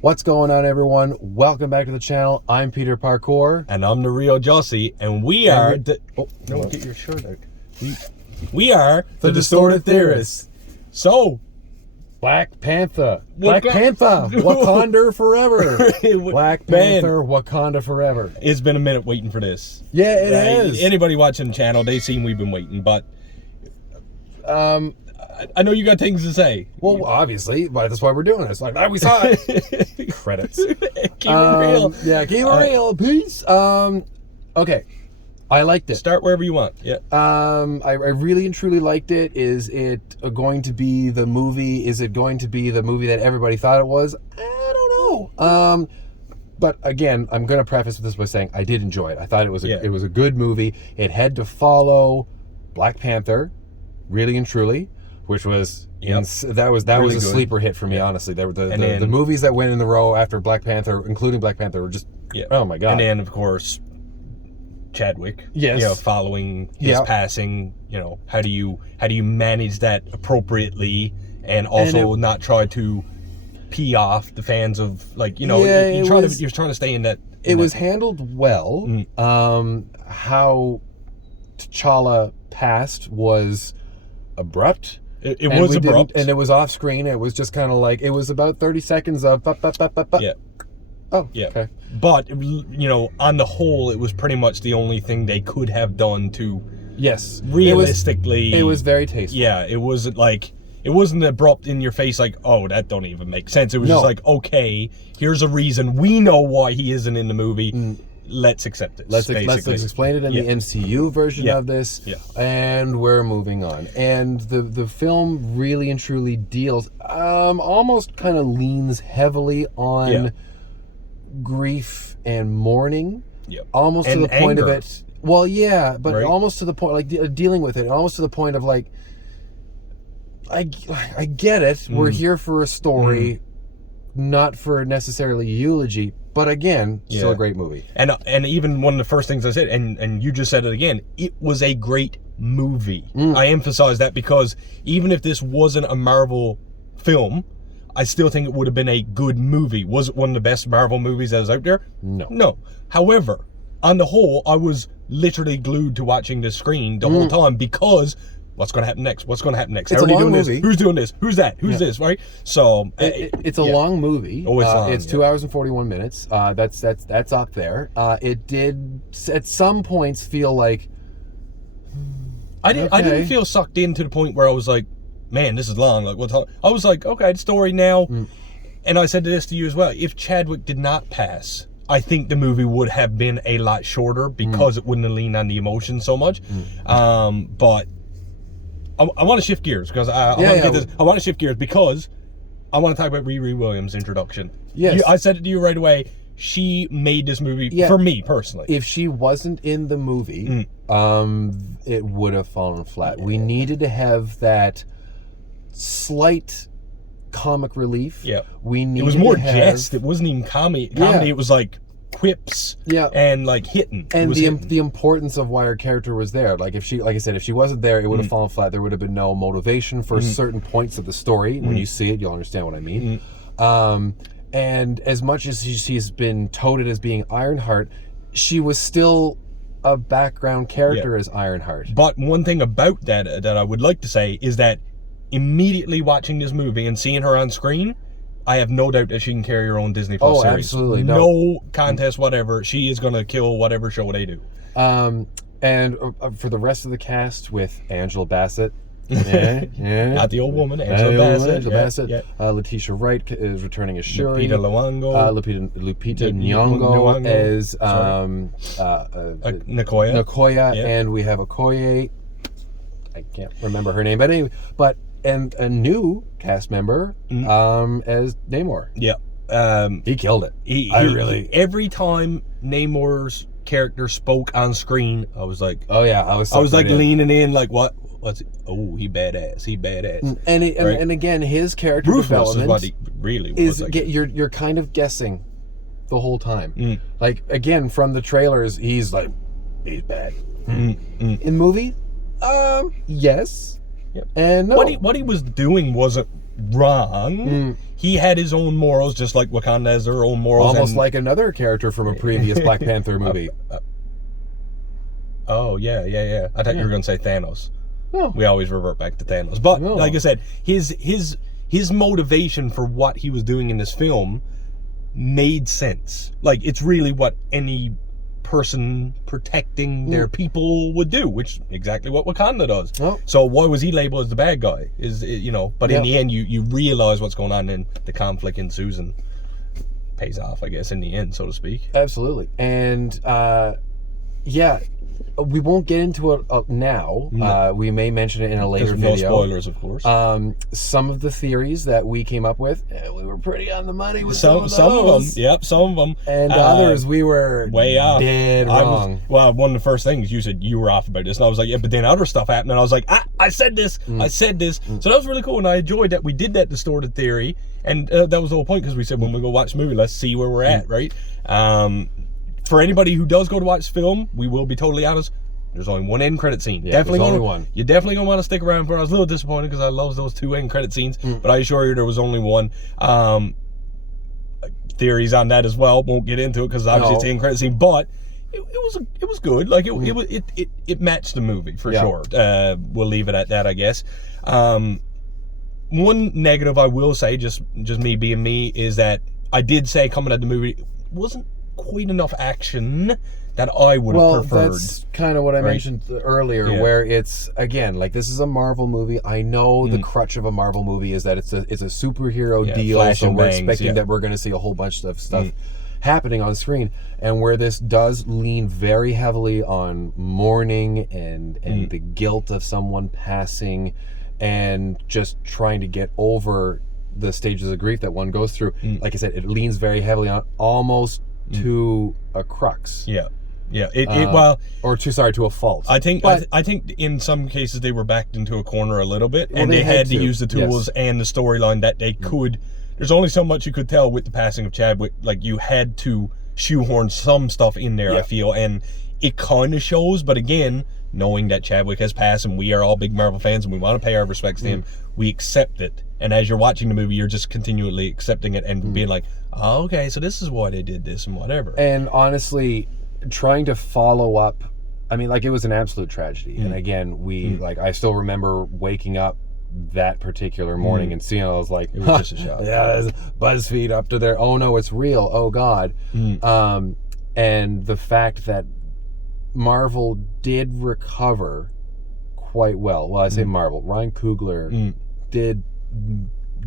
What's going on, everyone? Welcome back to the channel. I'm Peter Parkour. And I'm the real Jussy, and we are the... Oh, no, get your shirt out. We are the Distorted Theorists. So... Black Panther. Wakanda Forever. Black Panther, Wakanda Forever. It's been a minute waiting for this. Yeah, it has. Anybody watching the channel, they've seen we've been waiting, but... I know you got things to say. Well, obviously, but that's why we're doing this. Like, we saw it. Credits. Keep it real. Yeah, keep it real. Peace. Okay. I liked it. Start wherever you want. Yeah. I really and truly liked it. Is it going to be the movie? Is it going to be the movie that everybody thought it was? I don't know. But again, I'm going to preface this by saying I did enjoy it. I thought it was a good movie. It had to follow Black Panther, really and truly, which was that was really a sleeper hit for me. Honestly, the movies that went in the row after Black Panther, including Black Panther, were just oh my god. And then of course Chadwick, following his passing, how do you manage that appropriately and also not try to pee off the fans of you're trying to stay in that. It was handled well. How T'Challa passed was abrupt. It was abrupt, and it was off screen. It was just kind of like it was about 30 seconds of yeah. Oh, yeah. Okay. But on the whole, it was pretty much the only thing they could have done to. Yes. Realistically, it was very tasteful. Yeah, it wasn't abrupt in your face like, oh, that don't even make sense. It was just like, okay, here's a reason. We know why he isn't in the movie. Let's accept it. Let's explain it in the MCU version of this, and we're moving on. And the film really and truly deals, almost kind of leans heavily on grief and mourning, almost to the point of it. Well, yeah, but almost to the point, like dealing with it, almost to the point of like, I get it. We're here for a story, not for necessarily a eulogy. But again, still a great movie. And even one of the first things I said, and you just said it again, it was a great movie. I emphasize that because even if this wasn't a Marvel film, I still think it would have been a good movie. Was it one of the best Marvel movies that was out there? No. However, on the whole, I was literally glued to watching the screen the whole time because... What's going to happen next? What's going to happen next? It's How are they doing this? movie. Who's doing this? Who's that? Who's this? Right? So it's a long movie. Oh, it's long. It's 2 hours and 41 minutes. That's up there. It did at some points feel like I didn't feel sucked in to the point where I was like, man, this is long. Like I was like, okay, the story now. And I said this to you as well. If Chadwick did not pass, I think the movie would have been a lot shorter because it wouldn't have leaned on the emotion so much. But I want to shift gears because I want to shift gears because I want to talk about Riri Williams' introduction. Yes. I said it to you right away. She made this movie for me personally. If she wasn't in the movie, it would have fallen flat. We needed to have that slight comic relief. Yeah. It was more jest. It wasn't even comedy. It was like quips and like hitting. And the importance of why her character was there. Like if she wasn't there, it would have fallen flat. There would have been no motivation for certain points of the story. When you see it, you'll understand what I mean. And as much as she's been touted as being Ironheart, she was still a background character as Ironheart. But one thing about that I would like to say is that immediately watching this movie and seeing her on screen, I have no doubt that she can carry her own Disney Plus series. Absolutely. No contest, whatever. She is going to kill whatever show they do. And for the rest of the cast with Angela Bassett. Not the old woman, Angela Bassett. Letitia Wright is returning as Shuri. Lupita Nyong'o as Nakoya. And we have Okoye. I can't remember her name, but anyway, and a new cast member as Namor. He killed it. Every time Namor's character spoke on screen, I was like, I was like leaning in like, what's it? Oh, he badass. And again, his character development is what he really was. You're kind of guessing the whole time. Like again, from the trailers, he's bad. In movie, yes. Yep. And no. What he was doing wasn't wrong. He had his own morals, just like Wakanda has their own morals. Almost like another character from a previous Black Panther movie. Oh, yeah. I thought you were going to say Thanos. No. We always revert back to Thanos. But, like I said, his motivation for what he was doing in this film made sense. Like, it's really what any person protecting their people would do, which exactly what Wakanda does. So why was he labeled as the bad guy? But in the end, you realize what's going on, and the conflict ensues and pays off, I guess, in the end, so to speak. Absolutely. And we won't get into it now. No. We may mention it in a later video. No spoilers, of course. Some of the theories that we came up with, we were pretty on the money with some of them. Yep, some of them. And others, we were way off. Dead wrong. One of the first things you said, you were off about this, and I was like, yeah, but then other stuff happened, and I was like, I said this. So that was really cool, and I enjoyed that we did that distorted theory, and that was the whole point, because we said when we go watch the movie, let's see where we're at, right? For anybody who does go to watch film, we will be totally honest, there's only one end credit scene. Yeah, there's only one. You're definitely going to want to stick around for it. I was a little disappointed because I love those two end credit scenes, but I assure you there was only one. Theories on that as well. Won't get into it because obviously it's the end credit scene, but it was good. Like it matched the movie for sure. We'll leave it at that, I guess. One negative I will say, just me being me, is that I did say coming at the movie wasn't quite enough action that I would have preferred. Well, that's kind of what I mentioned earlier, where it's, again, like, this is a Marvel movie. I know the crutch of a Marvel movie is that it's a superhero deal, so we're expecting that we're going to see a whole bunch of stuff happening on screen, and where this does lean very heavily on mourning and the guilt of someone passing and just trying to get over the stages of grief that one goes through. Like I said, it leans very heavily on almost to a crux. To a fault. I think in some cases they were backed into a corner a little bit, and they had to use the tools and the storyline that they could. There's only so much you could tell with the passing of Chadwick. Like, you had to shoehorn some stuff in there, I feel, and it kind of shows. But again, knowing that Chadwick has passed, and we are all big Marvel fans, and we want to pay our respects to him, we accept it. And as you're watching the movie, you're just continually accepting it and being like, oh, okay, so this is why they did this and whatever. And honestly, trying to follow up, I mean, like, it was an absolute tragedy. And again, I still remember waking up that particular morning and seeing, I was like, it was just a shock. BuzzFeed up to there. Oh no, it's real. Oh God. And the fact that Marvel did recover quite well. Well, I say Marvel. Ryan Coogler did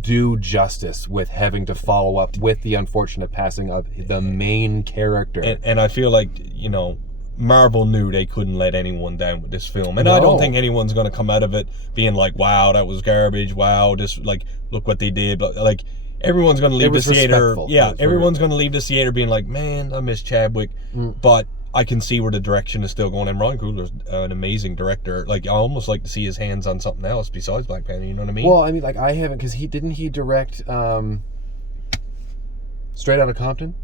do justice with having to follow up with the unfortunate passing of the main character. And I feel like, Marvel knew they couldn't let anyone down with this film. And I don't think anyone's going to come out of it being like, wow, that was garbage. Wow, this, like, look what they did. But, like, everyone's going to leave the theater. Yeah, everyone's going to leave the theater being like, man, I miss Chadwick. But I can see where the direction is still going. And Ryan Coogler's an amazing director. Like, I almost like to see his hands on something else besides Black Panther. You know what I mean? Well, I mean, like, I haven't, because didn't he direct Straight Outta Compton?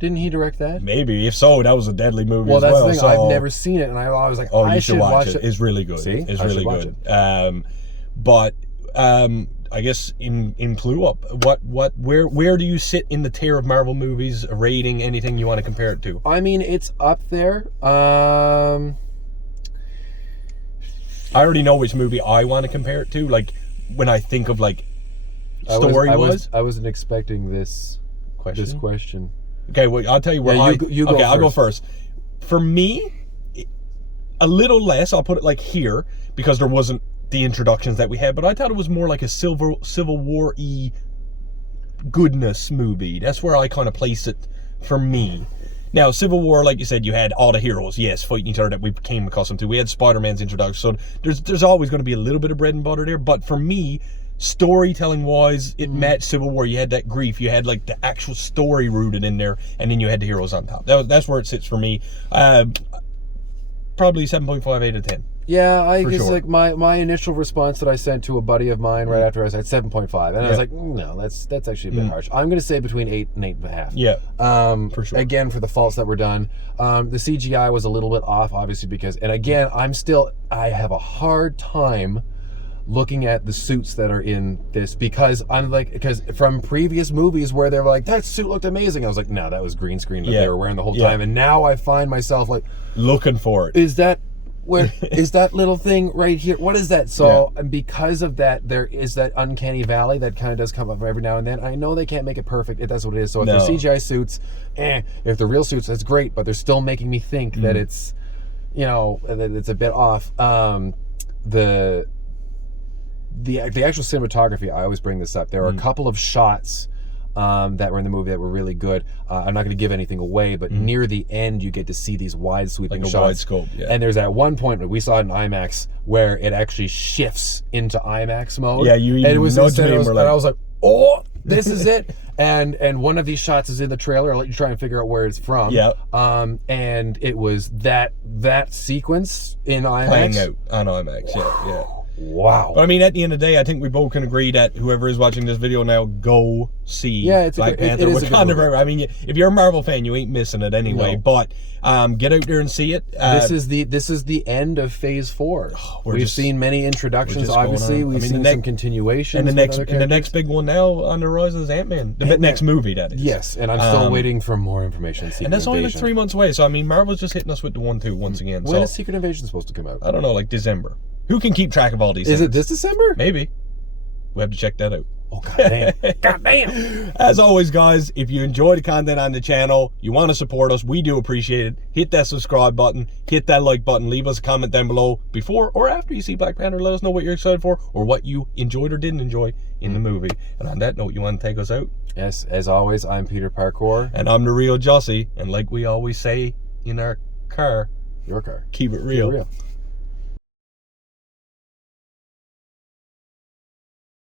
Didn't he direct that? Maybe. If so, that was a deadly movie as well. Well, that's the thing. I've never seen it, and I was like, you should watch it. It's really good. See? It's really good. I guess in Clue Up, where do you sit in the tier of Marvel movies? A rating, anything you want to compare it to? I mean, it's up there. I already know which movie I want to compare it to. Like, when I think of, like, story-wise. I wasn't expecting this question. Okay, well, I'll tell you where I'll go first. For me, a little less. I'll put it like here because there wasn't the introductions that we had, but I thought it was more like a Civil War-y goodness movie. That's where I kind of place it for me. Now, Civil War, like you said, you had all the heroes, fighting each other that we became accustomed to. We had Spider-Man's introduction, so there's always going to be a little bit of bread and butter there. But for me, storytelling wise, it matched Civil War. You had that grief, you had like the actual story rooted in there, and then you had the heroes on top. That's where it sits for me. Probably 7.5 out of 10. Yeah, I guess sure. Like my initial response that I sent to a buddy of mine right after I said 7.5, and I was like, no, that's actually a bit harsh. I'm going to say between 8 and 8.5. Yeah, for sure. Again, for the faults that were done, the CGI was a little bit off, obviously, because, and again, I have a hard time looking at the suits that are in this, because from previous movies where they're like, that suit looked amazing, I was like, no, that was green screen that they were wearing the whole time. And now I find myself like looking for it. Is that where is that little thing right here? What is that? So and because of that, there is that uncanny valley that kind of does come up every now and then. I know they can't make it perfect. That's what it is. So if they're CGI suits, if they're real suits, that's great, but they're still making me think that it's, that it's a bit off. The actual cinematography, I always bring this up. There are a couple of shots that were in the movie that were really good. I'm not going to give anything away, but near the end, you get to see these wide sweeping shots. Wide scope, And there's that one point when we saw it in IMAX where it actually shifts into IMAX mode. Yeah, you even nudged me and we're like, I was like, oh, this is it. And one of these shots is in the trailer. I'll let you try and figure out where it's from. Yeah. And it was that sequence in IMAX. Playing out on IMAX, yeah. Wow. But I mean, at the end of the day, I think we both can agree that whoever is watching this video now, go see Black Panther. Wakanda Forever. I mean, if you're a Marvel fan, you ain't missing it anyway. No. But get out there and see it. This is the end of Phase 4. We've seen many introductions. Obviously, we've seen some continuations. And the next big one now on the horizon is Ant-Man. The next movie, that is. Yes, and I'm still waiting for more information. And that's only like 3 months away. So I mean, Marvel's just hitting us with the 1-2 once again. When is Secret Invasion supposed to come out? I don't know, like December. Who can keep track of all these things? Is it this December? Maybe. We have to check that out. Oh, goddamn. Goddamn. As always, guys, if you enjoy the content on the channel, you want to support us, we do appreciate it. Hit that subscribe button, hit that like button, leave us a comment down below before or after you see Black Panther. Let us know what you're excited for or what you enjoyed or didn't enjoy in the movie. And on that note, you want to take us out? Yes, as always, I'm Peter Parkour. And I'm the real Jussy. And like we always say in our car, your car, keep it real. Keep it real.